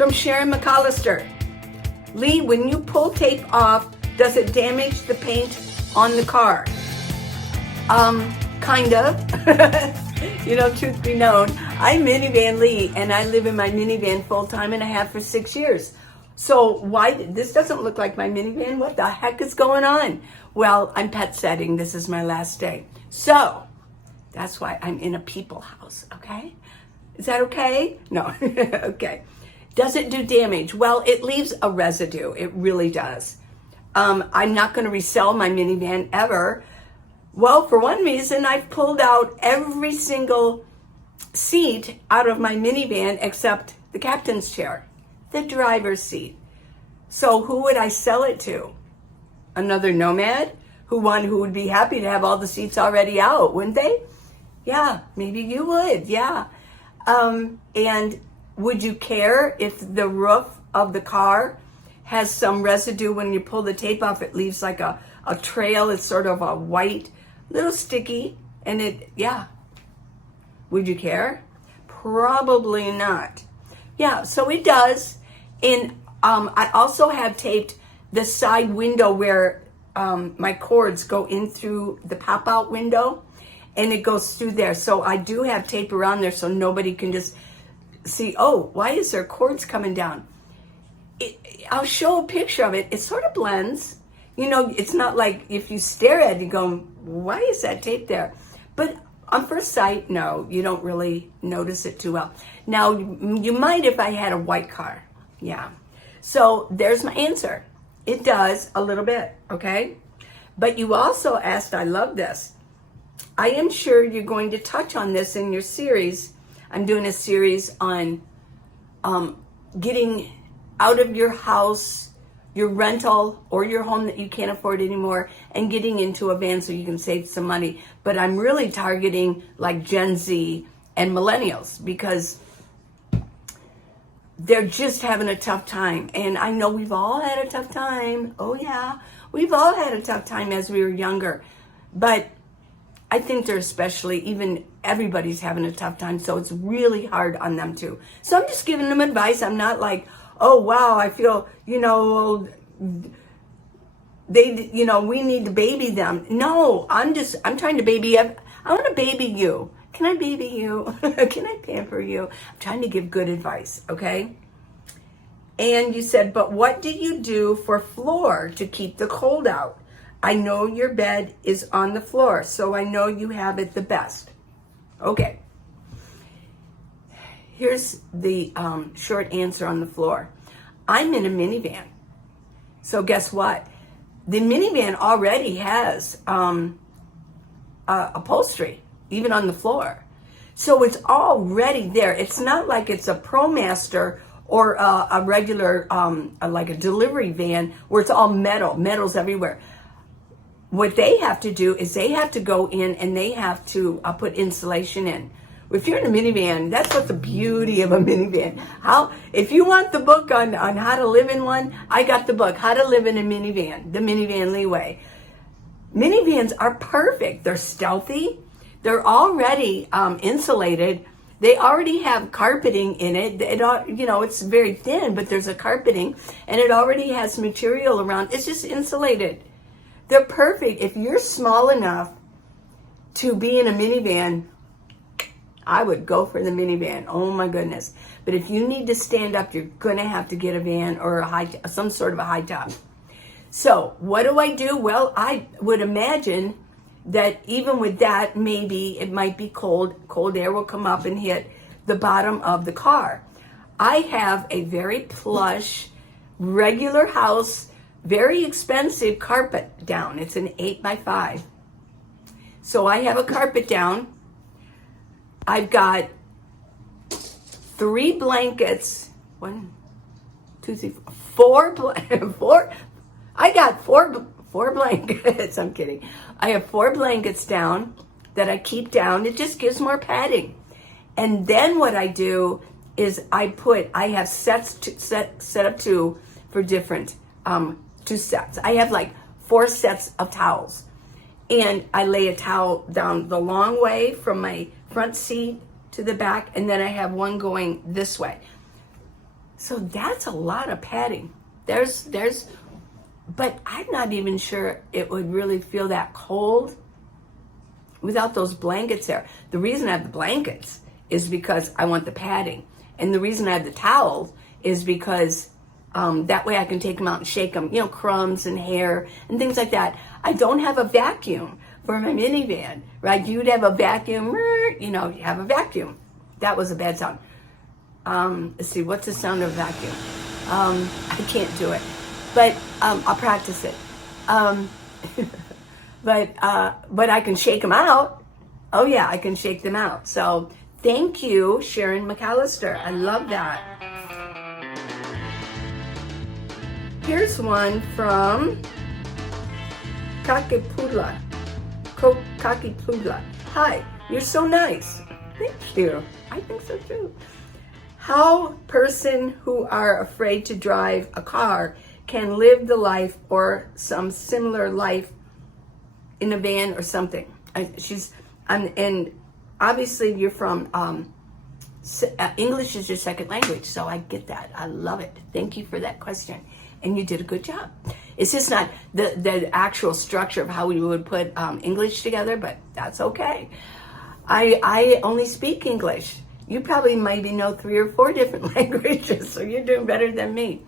from Sharon McAllister. Lee, when you pull tape off, does it damage the paint on the car? Kind of. Truth be known, I'm Minivan Lee, and I live in my minivan full time, and I have for 6 years. So why, this doesn't look like my minivan. What the heck is going on? Well, I'm pet setting. This is my last day. So that's why I'm in a people house, okay? Is that okay? No, okay. Does it do damage? Well, it leaves a residue. It really does. I'm not going to resell my minivan ever. Well, for one reason, I've pulled out every single seat out of my minivan except the captain's chair, the driver's seat. So who would I sell it to? Another nomad who would be happy to have all the seats already out, wouldn't they? Yeah, maybe you would, yeah. And would you care if the roof of the car has some residue? When you pull the tape off, it leaves like a trail. It's sort of a white, little sticky, and yeah. Would you care? Probably not. Yeah, so it does. And I also have taped the side window where my cords go in through the pop-out window, and it goes through there. So I do have tape around there so nobody can just see, oh, why is there cords coming down? I'll show a picture of it. It sort of blends. It's not like if you stare at it, you go, why is that tape there? But on first sight, no, you don't really notice it too well. Now, you might if I had a white car. Yeah. So there's my answer. It does a little bit, okay? But you also asked, I love this. I am sure you're going to touch on this in your series. I'm doing a series on getting out of your house, your rental, or your home that you can't afford anymore, and getting into a van so you can save some money. But I'm really targeting like Gen Z and millennials because they're just having a tough time. And I know we've all had a tough time. Oh yeah, we've all had a tough time as we were younger. But I think they're even everybody's having a tough time, so it's really hard on them too. So I'm just giving them advice. I'm not like, oh wow, I feel, we need to baby them. No, I'm trying to I want to baby you. Can I baby you? Can I pamper you? I'm trying to give good advice, okay? And you said, but what do you do for floor to keep the cold out? I know your bed is on the floor, so I know you have it the best. Okay. Here's the short answer on the floor. I'm in a minivan. So guess what? The minivan already has upholstery, even on the floor. So it's already there. It's not like it's a ProMaster or a regular, like a delivery van where it's all metal. Metal's everywhere. What they have to do is they have to go in and they have to put insulation in. If you're in a minivan, that's what's the beauty of a minivan. If you want the book on how to live in one, I got the book, How to Live in a Minivan, the Minivan Leeway. Minivans are perfect. They're stealthy. They're already insulated. They already have carpeting in it. It's very thin, but there's a carpeting, and it already has material around. It's just insulated. They're perfect. If you're small enough to be in a minivan, I would go for the minivan. Oh my goodness. But if you need to stand up, you're going to have to get a van or some sort of a high top. So what do I do? Well, I would imagine that even with that, maybe it might be cold. Cold air will come up and hit the bottom of the car. I have a very plush, regular house, very expensive carpet down. It's an 8x5. So I have a carpet down. I've got 3 blankets. 1, 2, 3, 4. I got four blankets. I'm kidding. I have 4 blankets down that I keep down. It just gives more padding. And then what I do is I have sets set up 2 for different 2 sets. I have like 4 sets of towels. And I lay a towel down the long way from my front seat to the back, and then I have one going this way. So that's a lot of padding. But I'm not even sure it would really feel that cold without those blankets there. The reason I have the blankets is because I want the padding. And the reason I have the towels is because that way I can take them out and shake them, crumbs and hair and things like that. I don't have a vacuum for my minivan, right? You'd have a vacuum, you have a vacuum. That was a bad sound. Let's see, what's the sound of a vacuum? I can't do it, but I'll practice it. But I can shake them out. Oh yeah, I can shake them out. So thank you, Sharon McAllister. I love that. Here's one from Kakipula. Hi, you're so nice. Thank you. I think so too. How person who are afraid to drive a car can live the life or some similar life in a van or something. And obviously you're from, English is your second language, so I get that. I love it. Thank you for that question. And you did a good job. It's just not the actual structure of how we would put English together, but that's okay. I only speak English. You probably maybe know 3 or 4 different languages, so you're doing better than me.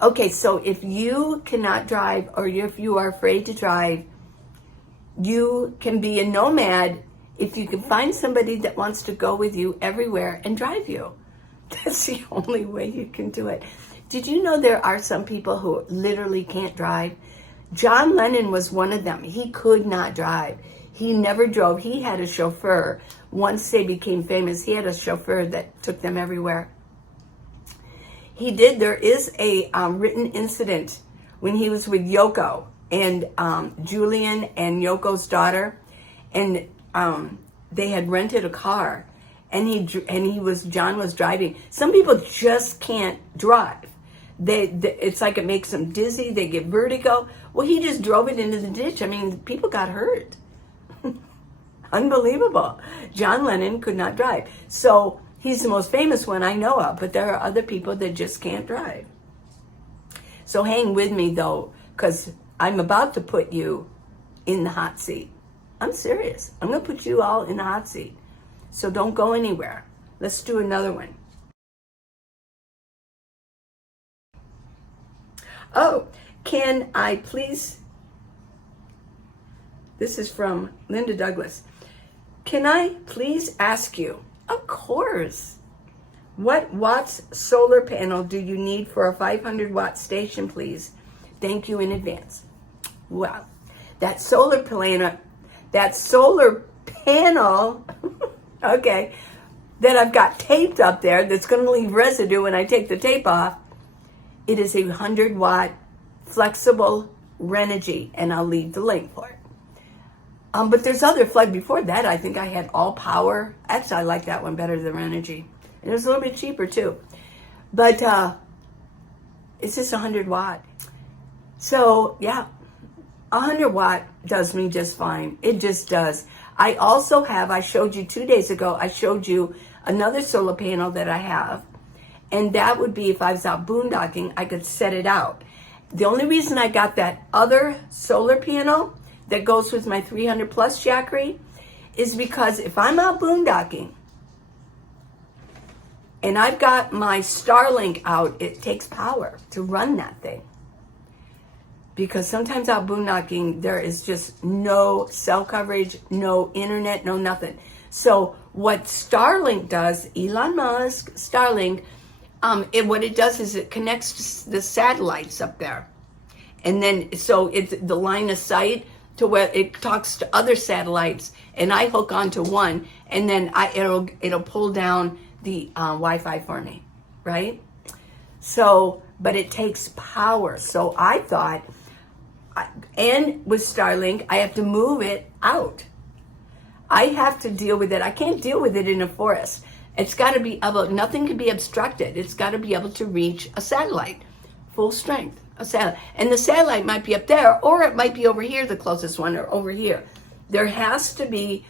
Okay, so if you cannot drive or if you are afraid to drive, you can be a nomad if you can find somebody that wants to go with you everywhere and drive you. That's the only way you can do it. Did you know there are some people who literally can't drive? John Lennon was one of them. He could not drive. He never drove. He had a chauffeur. Once they became famous, he had a chauffeur that took them everywhere. There is a written incident when he was with Yoko and Julian and Yoko's daughter, and they had rented a car, and John was driving. Some people just can't drive. It's like it makes them dizzy. They get vertigo. Well, he just drove it into the ditch. I mean, people got hurt. Unbelievable. John Lennon could not drive. So he's the most famous one I know of, but there are other people that just can't drive. So hang with me though, because I'm about to put you in the hot seat. I'm serious. I'm going to put you all in the hot seat. So don't go anywhere. Let's do another one. Oh, can I please? This is from Linda Douglas. Can I please ask you? Of course. What watts solar panel do you need for a 500 watt station, please? Thank you in advance. Wow. That solar panel, okay, that I've got taped up there that's going to leave residue when I take the tape off. It is a 100 watt flexible Renogy, and I'll leave the link for it. But there's other flood before that. I think I had all power. Actually, I like that one better than Renogy. And it was a little bit cheaper too. But it's just 100 watt. So yeah, 100 watt does me just fine. It just does. I also have, I showed you 2 days ago, I showed you another solar panel that I have. And that would be if I was out boondocking, I could set it out. The only reason I got that other solar panel that goes with my 300 plus Jackery is because if I'm out boondocking and I've got my Starlink out, it takes power to run that thing. Because sometimes out boondocking, there is just no cell coverage, no internet, no nothing. So what Starlink does, Elon Musk, Starlink, what it does is it connects the satellites up there. And then, so it's the line of sight to where it talks to other satellites, and I hook onto one, and then it'll pull down the Wi-Fi for me, right? So, but it takes power. So I thought, and with Starlink, I have to move it out. I have to deal with it. I can't deal with it in a forest. It's got to be able, nothing can be obstructed. It's got to be able to reach a satellite, full strength, a satellite. And the satellite might be up there, or it might be over here, the closest one, or over here. There has to be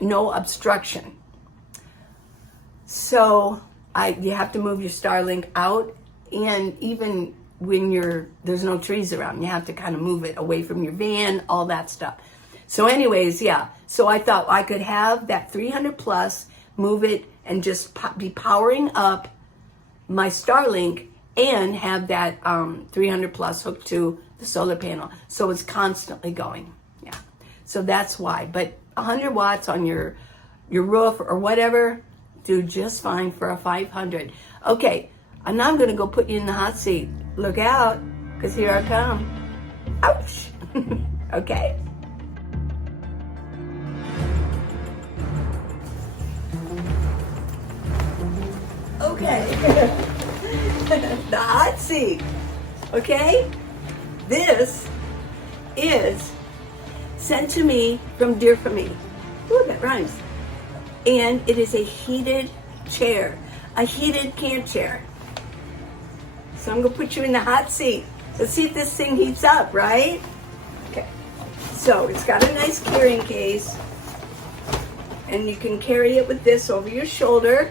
no obstruction. So you have to move your Starlink out And even when there's no trees around, you have to kind of move it away from your van, all that stuff. So anyways, yeah. So I thought I could have that 300 plus, move it, and just be powering up my Starlink and have that 300 plus hooked to the solar panel. So it's constantly going. Yeah. So that's why. But 100 watts on your roof or whatever, do just fine for a 500. Okay. And now I'm going to go put you in the hot seat. Look out, because here I come. Ouch. Okay. Okay. The hot seat. Okay? This is sent to me from Deerfamy. Ooh, that rhymes. And it is a heated chair. A heated camp chair. So I'm going to put you in the hot seat. Let's see if this thing heats up, right? Okay. So it's got a nice carrying case. And you can carry it with this over your shoulder.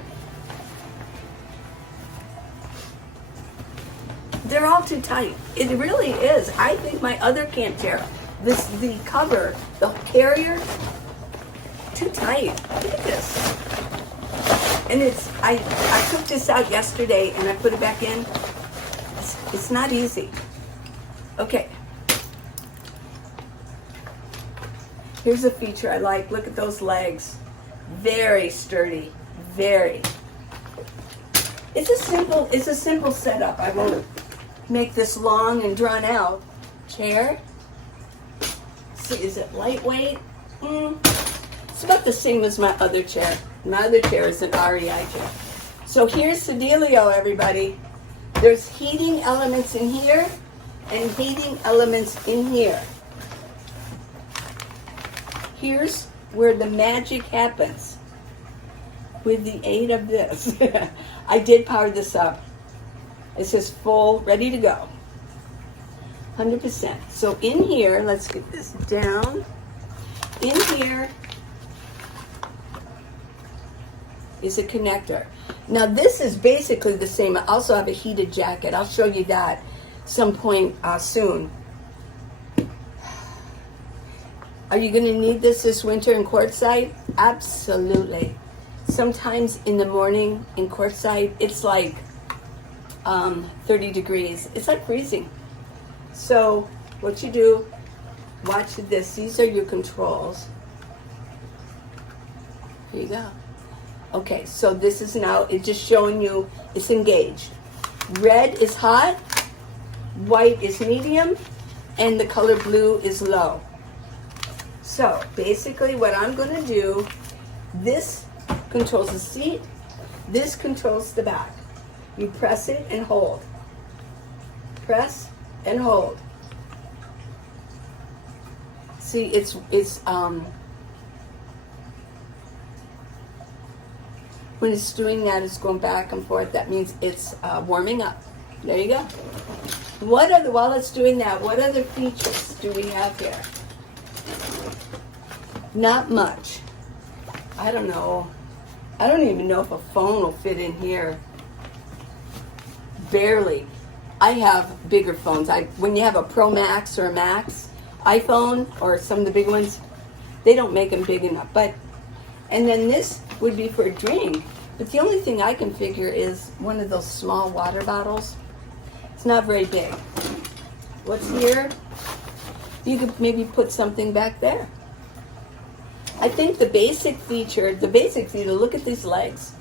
They're all too tight. It really is. I think my other camp chair, the cover, the carrier, too tight. Look at this. And I took this out yesterday and I put it back in. It's not easy. Okay. Here's a feature I like. Look at those legs. Very sturdy. Very. It's a simple setup. I won't make this long and drawn out. Chair. See, is it lightweight? It's about the same as my other chair. My other chair is an REI chair. So here's the dealio, everybody. There's heating elements in here and heating elements in here. Here's where the magic happens with the aid of this. I did power this up. It says full, ready to go. 100%. So in here, let's get this down. In here is a connector. Now this is basically the same. I also have a heated jacket. I'll show you that some point soon. Are you going to need this winter in Quartzsite? Absolutely. Sometimes in the morning in Quartzsite, it's like 30 degrees. It's like freezing. So what you do, watch this. These are your controls. Here you go. Okay, so this is now, it's just showing you it's engaged. Red is hot, white is medium, and the color blue is low. So basically what I'm going to do, this controls the seat, this controls the back. You press it and hold. Press and hold. See, it's when it's doing that, it's going back and forth. That means it's warming up. There you go. While it's doing that, what other features do we have here? Not much. I don't know. I don't even know if a phone will fit in here. Barely. I have bigger phones. When you have a Pro Max or a Max iPhone or some of the big ones, they don't make them big enough. And then this would be for a drink. But the only thing I can figure is one of those small water bottles. It's not very big. What's here? You could maybe put something back there. I think the basic feature, look at these legs.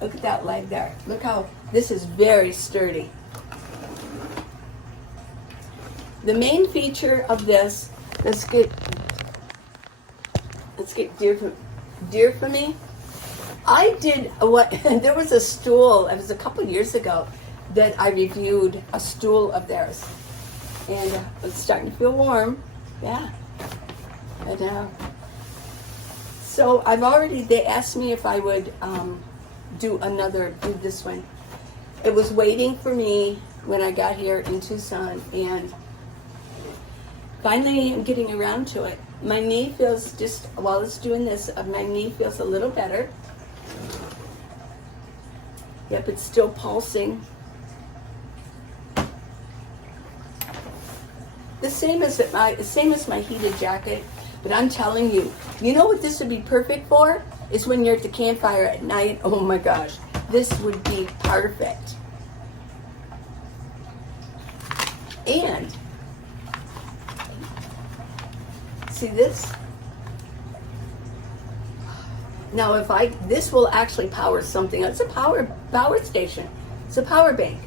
Look at that leg there. Look how, this is very sturdy. The main feature of this, let's get Deerfamy. I did there was a stool, it was a couple years ago, that I reviewed a stool of theirs. And it's starting to feel warm. Yeah. I know. So they asked me if I would do this one. It was waiting for me when I got here in Tucson, and finally I'm getting around to it. My knee feels, just while it's doing this, my knee feels a little better. Yep, it's still pulsing. the same as my heated jacket. But I'm telling you, you know what this would be perfect for? Is when you're at the campfire at night. Oh my gosh, this would be perfect. And see this? Now this will actually power something. It's a power station. It's a power bank.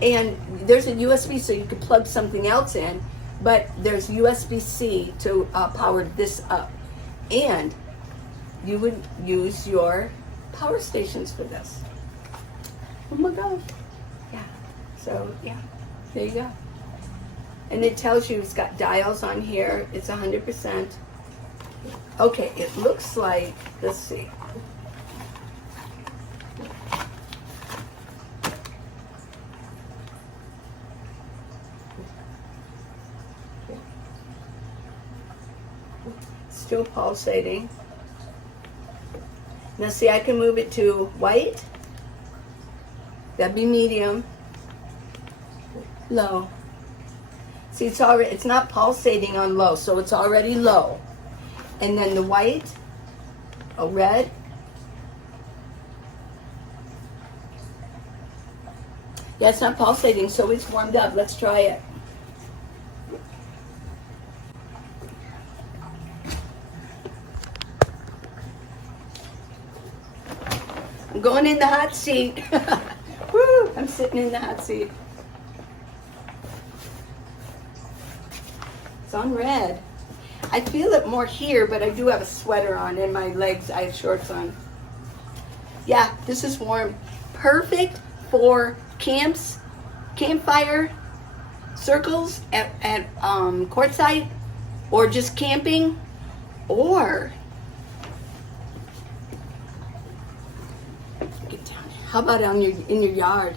And there's a USB so you could plug something else in, but there's USB-C to power this up. And you would use your power stations for this. Oh my gosh. Yeah. So, yeah. There you go. And it tells you it's got dials on here. It's 100%. Okay, it looks like, let's see. Still pulsating. Now see, I can move it to white. That'd be medium. Low. See, it's not pulsating on low, so it's already low. And then the white, a red. Yeah, it's not pulsating, so it's warmed up. Let's try it. I'm going in the hot seat. Woo, I'm sitting in the hot seat. It's on red. I feel it more here, but I do have a sweater on, and my legs, I have shorts on. Yeah, this is warm. Perfect for camps, campfire, circles at Quartzsite, or just camping, or get down. How about in your yard?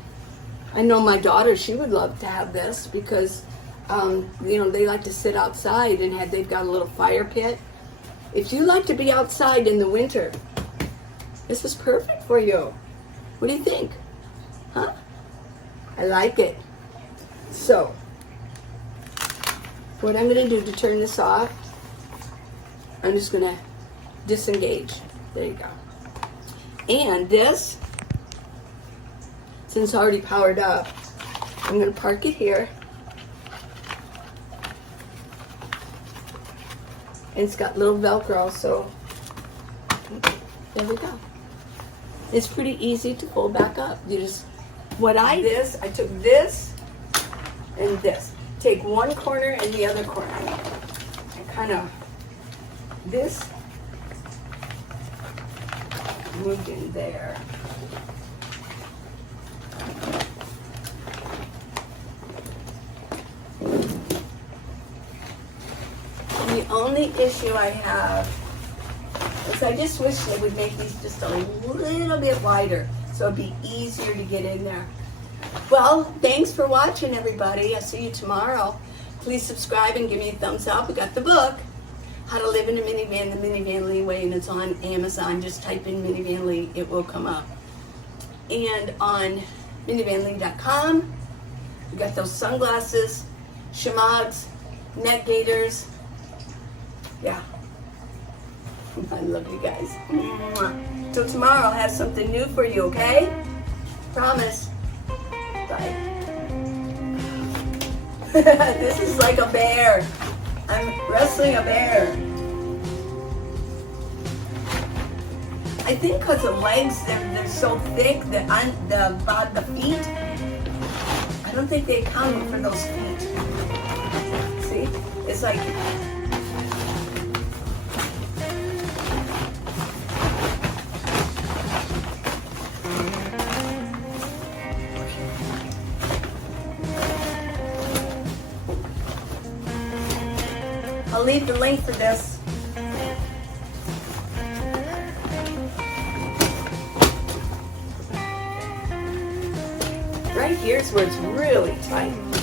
I know my daughter, she would love to have this because you know, they like to sit outside and they've got a little fire pit. If you like to be outside in the winter, this is perfect for you. What do you think? Huh? I like it. So, what I'm going to do to turn this off, I'm just going to disengage. There you go. And this, since it's already powered up, I'm going to park it here. And it's got little Velcro, so there we go. It's pretty easy to pull back up. You just, I took this and this. Take one corner and the other corner. And kind of, this moved in there. The only issue I have is I just wish they would make these just a little bit wider so it'd be easier to get in there. Well, thanks for watching, everybody. I'll see you tomorrow. Please subscribe and give me a thumbs up. We got the book, How to Live in a Minivan, the Minivan Lee Way, and it's on Amazon. Just type in Minivan Lee, it will come up. And on minivanlee.com, we got those sunglasses, shamags, neck gaiters. Yeah. I love you guys. Till tomorrow, I'll have something new for you, okay? Promise. Bye. This is like a bear. I'm wrestling a bear. I think because the legs, they're so thick, the feet, I don't think they come for those feet. See? It's like... I'll leave the link for this. Right here's where it's really tight.